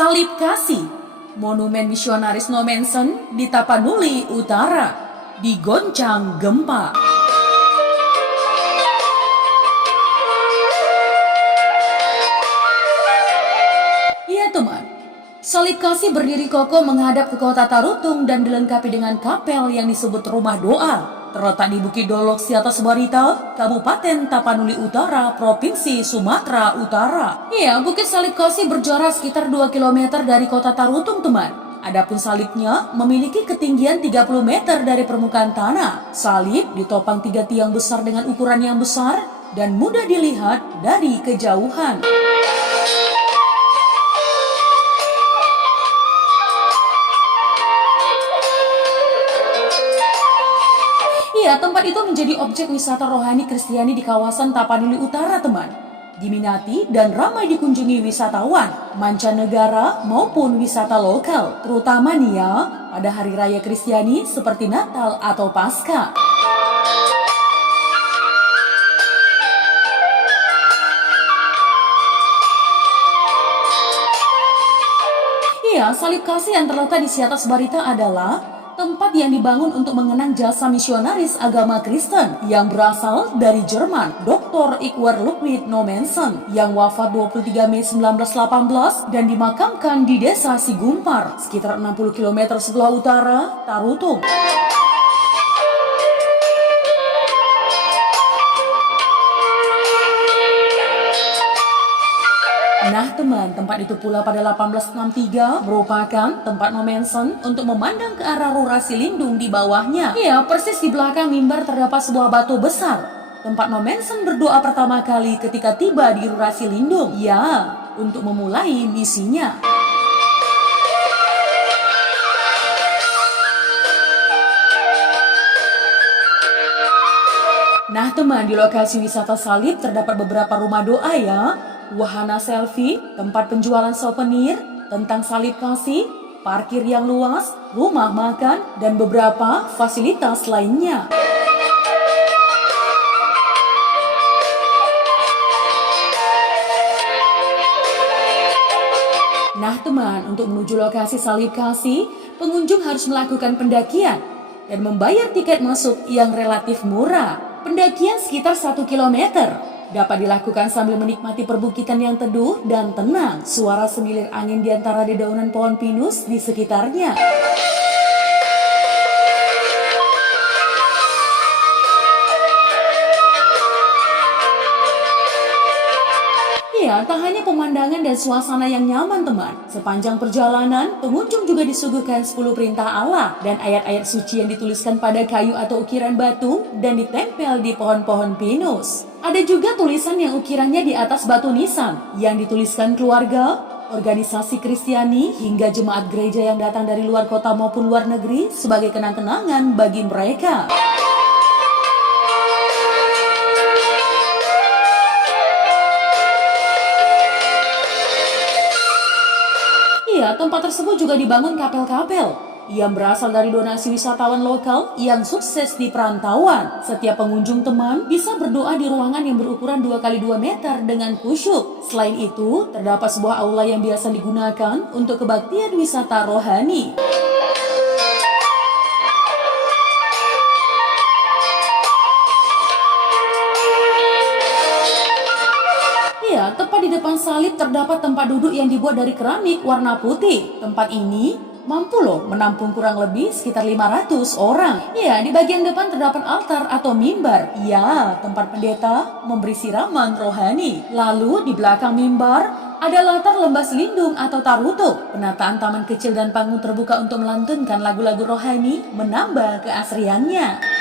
Salib Kasih, Monumen Misionaris Nommensen di Tapanuli Utara, digoncang gempa. Iya teman, Salib Kasih berdiri kokoh menghadap ke kota Tarutung dan dilengkapi dengan kapel yang disebut Rumah Doa. Terletak di Bukit Dolok Siatas Barita, Kabupaten Tapanuli Utara, Provinsi Sumatera Utara. Iya, Bukit Salib Kasih berjarak sekitar 2 km dari kota Tarutung, teman. Adapun salibnya memiliki ketinggian 30 meter dari permukaan tanah. Salib ditopang 3 tiang besar dengan ukuran yang besar dan mudah dilihat dari kejauhan. Iya, tempat itu menjadi objek wisata rohani Kristiani di kawasan Tapanuli Utara, teman. Diminati dan ramai dikunjungi wisatawan, mancanegara maupun wisata lokal, terutama nih ya, pada hari raya Kristiani seperti Natal atau Paskah. Iya, Salib Kasih yang terletak di Siatas Barita adalah tempat yang dibangun untuk mengenang jasa misionaris agama Kristen yang berasal dari Jerman, Dr. Iquer Ludwig Nommensen, yang wafat 23 Mei 1918 dan dimakamkan di desa Sigumpar, sekitar 60 km sebelah utara Tarutung. Nah teman, tempat itu pula pada 1863 merupakan tempat Nommensen untuk memandang ke arah Rurasi Lindung di bawahnya. Ya, persis di belakang mimbar terdapat sebuah batu besar. Tempat Nommensen berdoa pertama kali ketika tiba di Rurasi Lindung. Ya, untuk memulai misinya. Nah teman, di lokasi wisata Salib terdapat beberapa rumah doa ya, wahana selfie, tempat penjualan souvenir, tentang Salib Kasih, parkir yang luas, rumah makan, dan beberapa fasilitas lainnya. Nah teman, untuk menuju lokasi Salib Kasih, pengunjung harus melakukan pendakian dan membayar tiket masuk yang relatif murah. Pendakian sekitar 1 km. Dapat dilakukan sambil menikmati perbukitan yang teduh dan tenang, suara semilir angin di antara dedaunan pohon pinus di sekitarnya. Ya, tak hanya pemandangan dan suasana yang nyaman teman. Sepanjang perjalanan, pengunjung juga disuguhkan 10 perintah Allah dan ayat-ayat suci yang dituliskan pada kayu atau ukiran batu dan ditempel di pohon-pohon pinus. Ada juga tulisan yang ukirannya di atas batu nisan yang dituliskan keluarga, organisasi Kristiani hingga jemaat gereja yang datang dari luar kota maupun luar negeri sebagai kenang-kenangan bagi mereka. Ya, tempat tersebut juga dibangun kapel-kapel yang berasal dari donasi wisatawan lokal yang sukses di perantauan. Setiap pengunjung teman bisa berdoa di ruangan yang berukuran 2 kali 2 meter dengan khusyuk. Selain itu, terdapat sebuah aula yang biasa digunakan untuk kebaktian wisata rohani. Ya, tepat di depan salib terdapat tempat duduk yang dibuat dari keramik warna putih. Tempat ini mampu loh menampung kurang lebih sekitar 500 orang. Ya, di bagian depan terdapat altar atau mimbar. Ya, tempat pendeta memberi siraman rohani. Lalu di belakang mimbar ada latar lembah selindung atau tarutung. Penataan taman kecil dan panggung terbuka untuk melantunkan lagu-lagu rohani menambah keasriannya.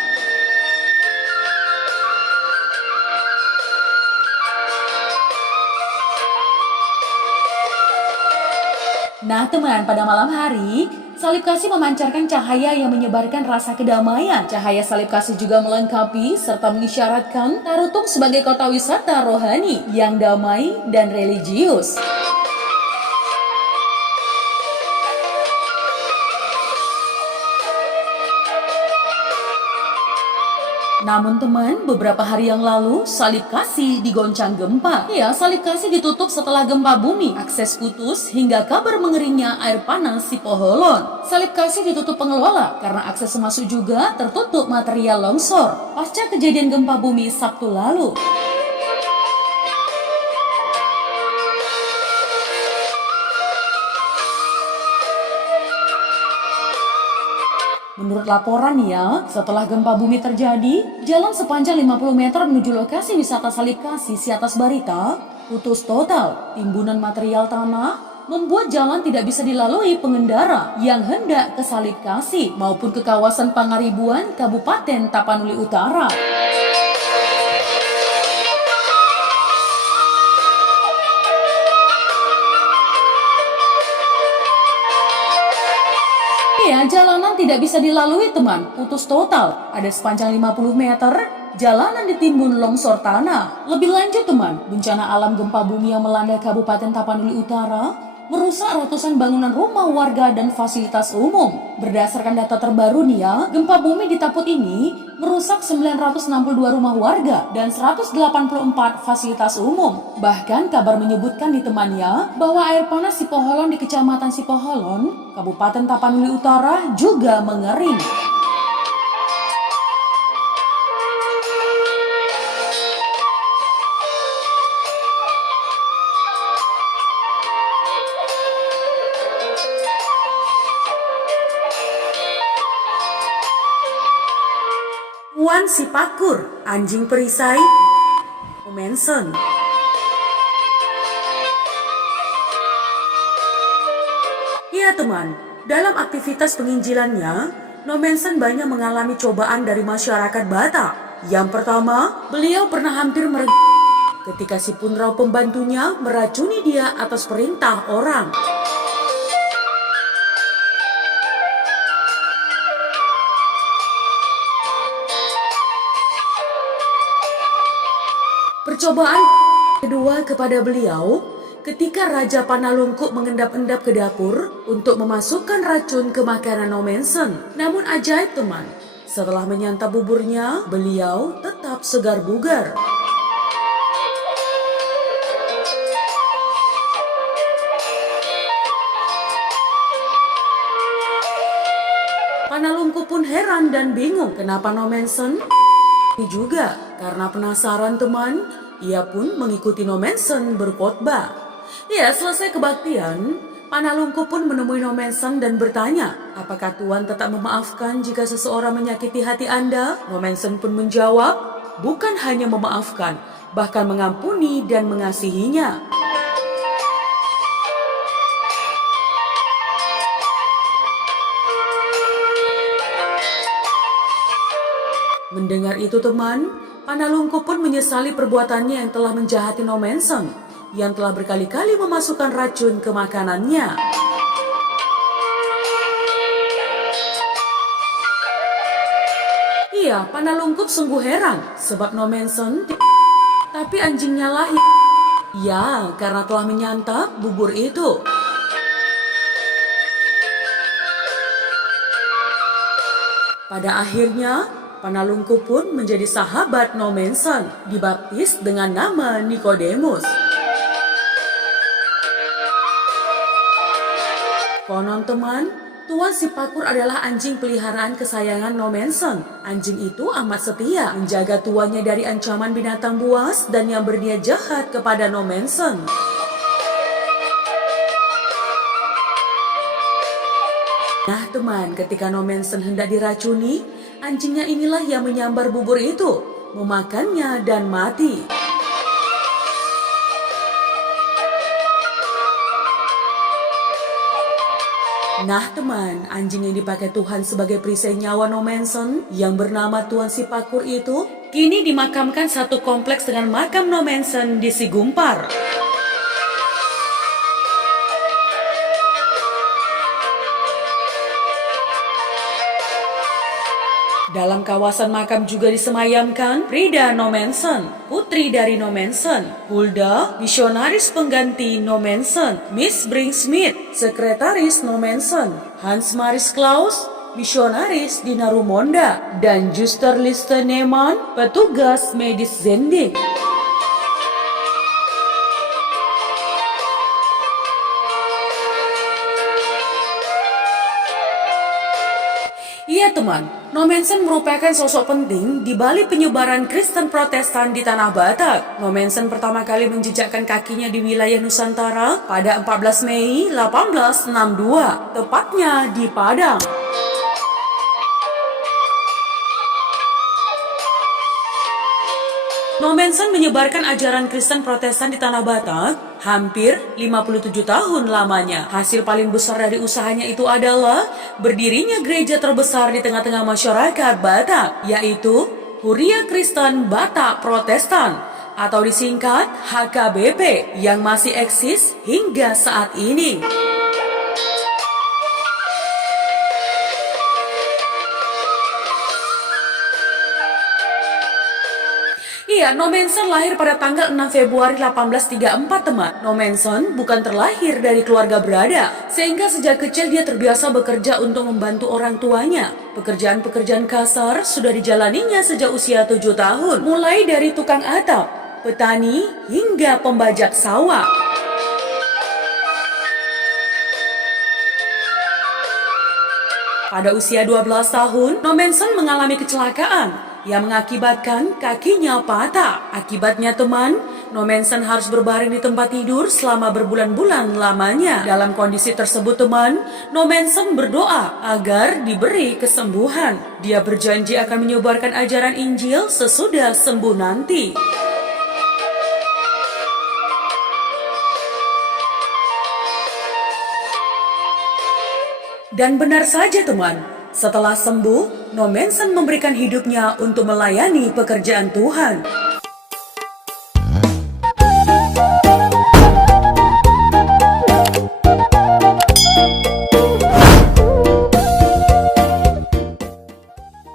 Nah teman, pada malam hari, Salib Kasih memancarkan cahaya yang menyebarkan rasa kedamaian. Cahaya Salib Kasih juga melengkapi serta mengisyaratkan Tarutung sebagai kota wisata rohani yang damai dan religius. Namun teman, beberapa hari yang lalu Salib Kasih digoncang gempa. Ya, Salib Kasih ditutup setelah gempa bumi, akses putus hingga kabar mengeringnya air panas Sipoholon. Salib Kasih ditutup pengelola karena akses masuk juga tertutup material longsor pasca kejadian gempa bumi Sabtu lalu. Menurut laporan ya, setelah gempa bumi terjadi, jalan sepanjang 50 meter menuju lokasi wisata Salib Kasih Siatas Barita putus total. Timbunan material tanah membuat jalan tidak bisa dilalui pengendara yang hendak ke Salib Kasih maupun ke kawasan Pangaribuan, Kabupaten Tapanuli Utara. Ya, jalanan tidak bisa dilalui teman, putus total. Ada sepanjang 50 meter, jalanan ditimbun longsor tanah. Lebih lanjut teman, bencana alam gempa bumi yang melanda Kabupaten Tapanuli Utara merusak ratusan bangunan rumah warga dan fasilitas umum. Berdasarkan data terbaru nih ya, gempa bumi di Taput ini merusak 962 rumah warga dan 184 fasilitas umum. Bahkan kabar menyebutkan di temannya bahwa air panas Sipoholon di Kecamatan Sipoholon, Kabupaten Tapanuli Utara juga mengering. Tuan Sipakur, anjing perisai, Nomensen. Ya teman, dalam aktivitas penginjilannya, Nomensen banyak mengalami cobaan dari masyarakat Batak. Yang pertama, beliau pernah hampir ketika si punrau pembantunya meracuni dia atas perintah orang. Percobaan kedua kepada beliau ketika Raja Panalungkup mengendap-endap ke dapur untuk memasukkan racun ke makanan Nomensen. Namun ajaib teman, setelah menyantap buburnya, beliau tetap segar bugar. Panalungkup pun heran dan bingung kenapa Nomensen juga. Karena penasaran teman, ia pun mengikuti Nomensen berkhotbah. Ya, selesai kebaktian, Panalungkup pun menemui Nomensen dan bertanya, apakah Tuan tetap memaafkan jika seseorang menyakiti hati Anda? Nomensen pun menjawab, bukan hanya memaafkan, bahkan mengampuni dan mengasihinya. Mendengar itu teman, Panalungkup pun menyesali perbuatannya yang telah menjahati Nomensen, yang telah berkali-kali memasukkan racun ke makanannya. Iya, Panalungkup sungguh heran sebab Nomensen tapi anjingnya lah ya karena telah menyantap bubur itu. Pada akhirnya, Panalungkup pun menjadi sahabat Nomensen, dibaptis dengan nama Nikodemus. Konon teman, Tuan Sipakur adalah anjing peliharaan kesayangan Nomensen. Anjing itu amat setia, menjaga tuannya dari ancaman binatang buas dan yang berniat jahat kepada Nomensen. Nah teman, ketika Nomensen hendak diracuni, anjingnya inilah yang menyambar bubur itu, memakannya dan mati. Nah teman, anjing yang dipakai Tuhan sebagai perisai nyawa Nomensen yang bernama Tuan Sipakur itu kini dimakamkan satu kompleks dengan makam Nomensen di Sigumpar. Dalam kawasan makam juga disemayamkan Frida Nomensen, putri dari Nomensen, Hulda, misionaris pengganti Nomensen, Miss Bringsmith, sekretaris Nomensen, Hans Maris Klaus, misionaris di Narumonda, dan Juster Listeneman, petugas medis Zendik. Iya teman, Nommensen merupakan sosok penting di balik penyebaran Kristen Protestan di Tanah Batak. Nommensen pertama kali menjejakkan kakinya di wilayah Nusantara pada 14 Mei 1862, tepatnya di Padang. Nommensen menyebarkan ajaran Kristen Protestan di Tanah Batak hampir 57 tahun lamanya. Hasil paling besar dari usahanya itu adalah berdirinya gereja terbesar di tengah-tengah masyarakat Batak, yaitu Huria Kristen Batak Protestan atau disingkat HKBP yang masih eksis hingga saat ini. Iya, Nommensen lahir pada tanggal 6 Februari 1834 teman. Nommensen bukan terlahir dari keluarga berada, sehingga sejak kecil dia terbiasa bekerja untuk membantu orang tuanya. Pekerjaan-pekerjaan kasar sudah dijalaninya sejak usia 7 tahun, mulai dari tukang atap, petani, hingga pembajak sawah. Pada usia 12 tahun, Nommensen mengalami kecelakaan yang mengakibatkan kakinya patah. Akibatnya teman, Nommensen harus berbaring di tempat tidur selama berbulan-bulan lamanya. Dalam kondisi tersebut teman, Nommensen berdoa agar diberi kesembuhan. Dia berjanji akan menyebarkan ajaran Injil sesudah sembuh nanti. Dan benar saja teman, setelah sembuh, Nommensen memberikan hidupnya untuk melayani pekerjaan Tuhan.